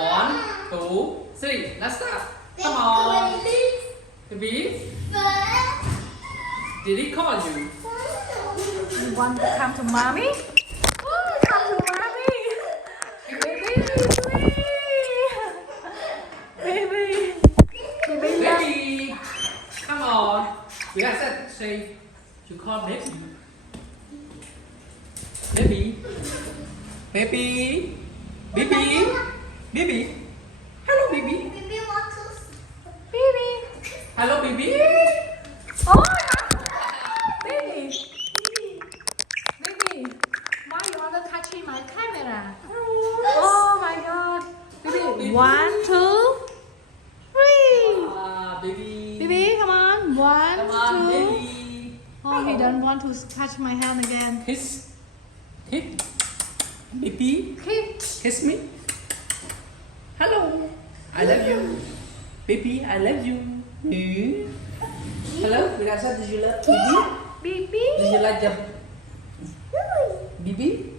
1, 2, 3. Let's start. Come on. Baby, did he call you? You want to come to mommy? Oh, come to mommy. Baby. Baby, come on. We have said, say, you call baby. Baby. Baby. Baby. Baby. Hello, baby. Baby. Hello, baby. Oh, baby. Baby. Why you want to touch my camera? Oh my God. Baby. 1, 2, 3. Baby. Baby, come on. 1, Come on, 2. baby. Oh, he don't want to touch my hand again. Kiss. Kiss. Baby. Kiss. Kiss me. Hello. I love you. Baby, I love you. Hello, Mirasa, did you love Bibi? Baby. Did you like the Bibi?